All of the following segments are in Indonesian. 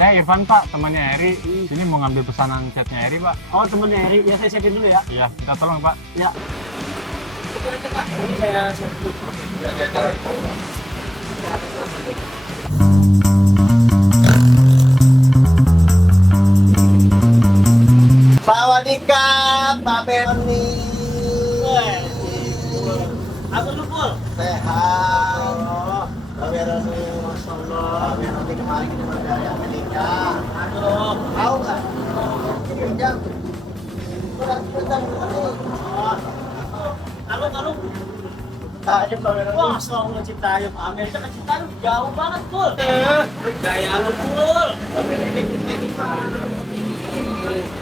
Saya Irfan Pak, temannya Eri. Sini mau ngambil pesanan catnya Eri Pak. Oh temennya Eri, ya saya siapin dulu ya. Iya, minta tolong Pak. Ya. Ini saya Sawadikap, Pak Berni. apa lu Pul? Sehat. Pak Berni. Masya Allah. Pak Berni kemarin kita dari Amerika. Aduh. Tahu nggak? Pinjam. Pinjam. Kalau Ayo Pak Berni. wah selalu ngecipta ayam Amerika ngecipta jauh banget Pul. Gaya lu Pul.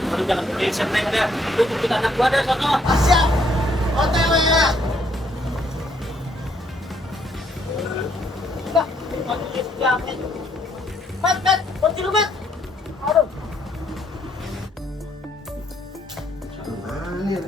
Baru jangan bikin setnek deh. Lu jemput anak gua deh sono. Siap. OTW ya. Dah, mati siapin. Mat, kunci lu Mat. Aduh. Mana ya?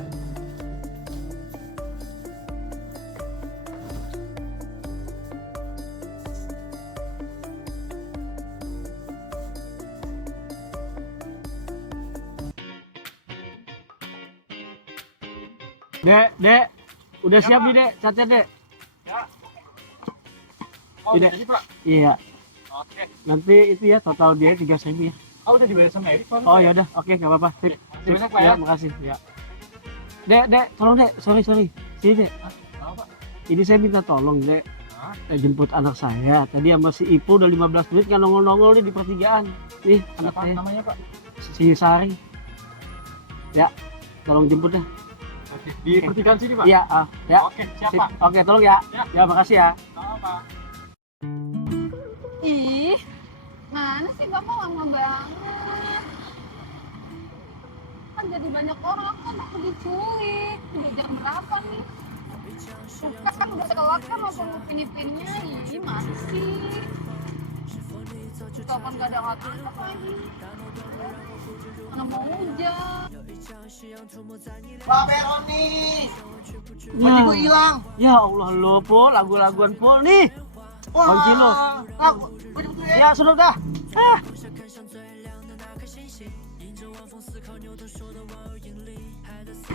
Dek, udah siap nih Dek, catnya Dek. Oh, Tidak. jadi Pak. Iya, Oke. nanti itu ya total dia 3 semi ya. Oh, udah dibayar sama Eri Pak. Oh ya udah, oke nggak apa-apa. Sip. Terima kasih, Pak, ya. Makasih ya. Dek, tolong Dek, sorry. Sini Dek. Apa Pak? Ini saya minta tolong Dek, Hah? jemput anak saya. Tadi sama si Ipo udah 15 menit nggak nongol-nongol nih di pertigaan. Nih anak Apa saya, namanya Pak? si Sari. Ya, tolong jemput dah. Oke. Di pertigaan sini Pak? Iya, ya. Oke, siap Sip. Pak. Oke, tolong ya. Ya. Ya, makasih ya. Sama Pak. Ih, mana sih Bapak lama banget. Kan jadi banyak orang, kan aku diculik. Udah jam berapa nih? Bukan kan udah telat kan mau pengupin-upinnya. Ih, masih sih. Kapan gak ada ngatur lagi. Mana mau hujan. Pak Berni. Ya. Kunci gua hilang. Ya Allah lo, Pol, lagu-laguan Pol nih. Kunci lo. Ya, sudah dah.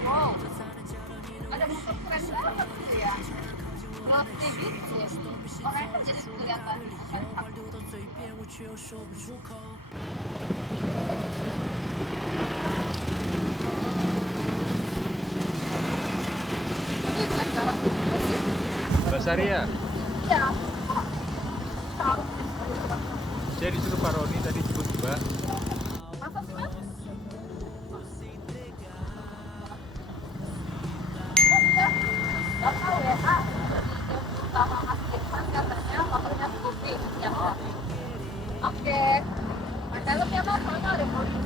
Wow, ada motor keren banget gitu ya. Plastik gitu. Orangnya kan jadi kelihatan. Mbak Sari ya? Iya. Tahu. Saya disuruh Pak Roni tadi jemput Mbak. Masa sih Mas? Bapak WA sama Mas Irfan katanya motornya Scoopy yang oke. Dalam ya Mas, soalnya ada polisi.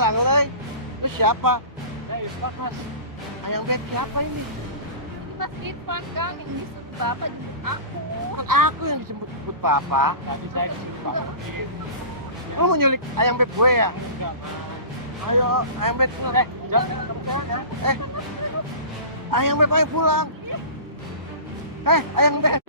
Langley. Itu siapa? Irfan, Mas. Ayang beb siapa ini? Ini Mas Irfan kan yang disuruh Bapak jemput aku. Kan aku yang dijemput papa. Tadi saya disuruh Pak Roni. Lu mau nyulik ayang beb gue ya? Enggak, Mas. Ayo, ayang beb pulang. Jangan ketemu saya. Ayang beb ayo pulang. Ayang beb.